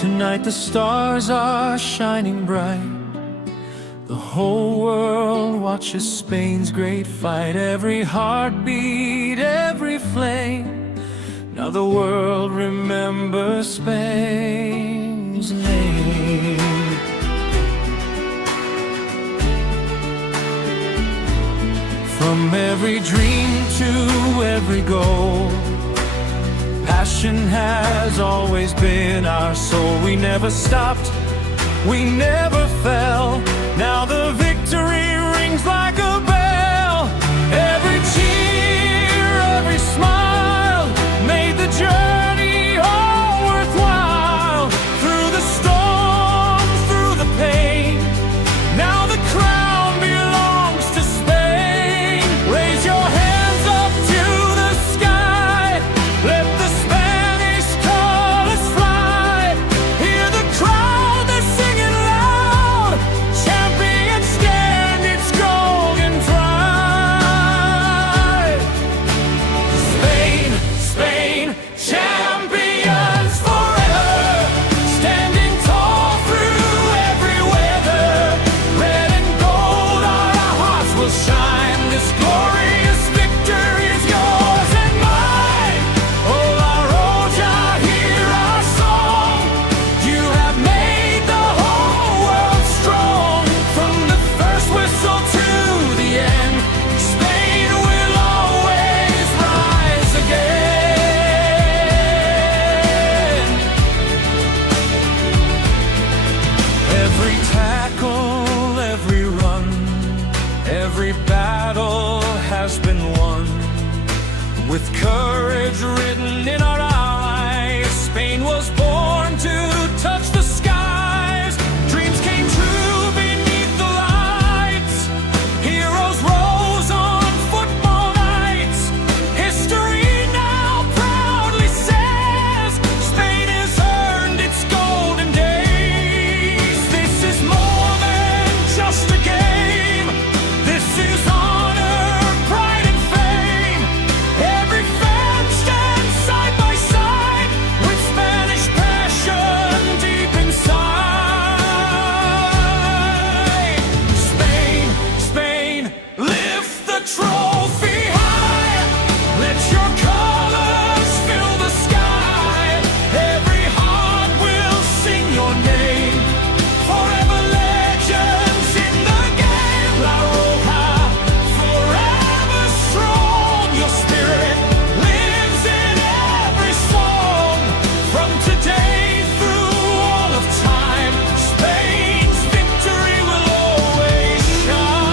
Tonight the stars are shining bright. The whole world watches Spain's great fight. Every heartbeat, every flame. Now the world remembers Spain's name. From every dream to every goal, passion has always been our soul. We never stopped, we never fell. Now the victory rings like a bell. Every cheer, every smile made the journey all worthwhile. Through the storm, through the pain, now the crown belongs to Spain. Raise your hands up to the sky, let the Spanish colors fly. Hear the crowd, they're singing loud. Champions stand its golden pride. Spain, Spain, champions forever. Standing tall through every weather. Red and gold, our hearts will shine. This glorious victory is yours and mine. Hola, Roja, hear our song. You have made the whole world strong. From the first whistle to the end, Spain will always rise again. Every tackle, every run, every battle has been won. With courage written in our eyes, Spain was born to touch the skies. Dreams came true beneath the lights. Heroes rose on football nights. History now proudly says Spain has earned its golden days. This is more than just a game. This is honor, pride and fame. Every fan stands side by side with Spanish passion deep inside. Spain, Spain, lift the trophy high. Let your colors fill the sky. Every heart will sing your name. Forever legends in the game. La Roja, forever strong. Your spirit lives in every song. From today through all of time, Spain's victory will always shine.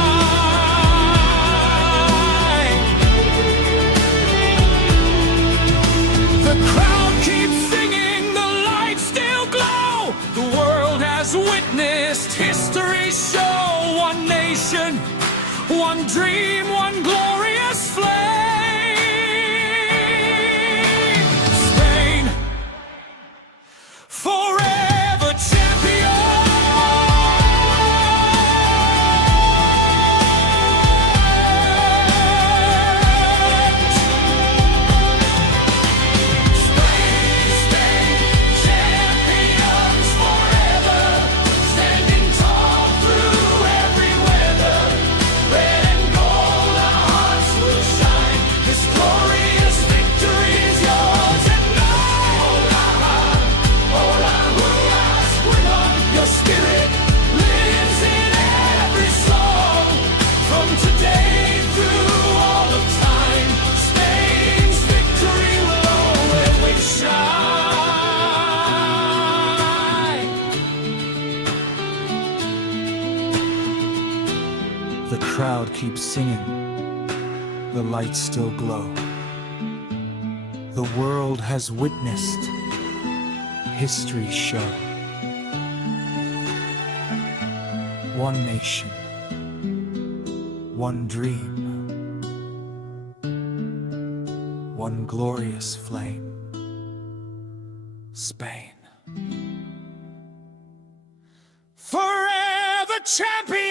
The crowd keeps singing, the lights still glow. The world has witnessed history show. One nation, one dream, one glorious flame. Spain, forever champions. Spain, Spain, champions forever. Standing tall through every weather. Red and gold, our hearts will shine. This glorious victory is yours and mine. Hola, Rojas, we're on. Your spirit lives in every song. From today through all of time, Spain's victory will always shine. The crowd keeps singing, the lights still glow. The world has witnessed history show. One nation, one dream, one glorious flame. Spain. Forever champions.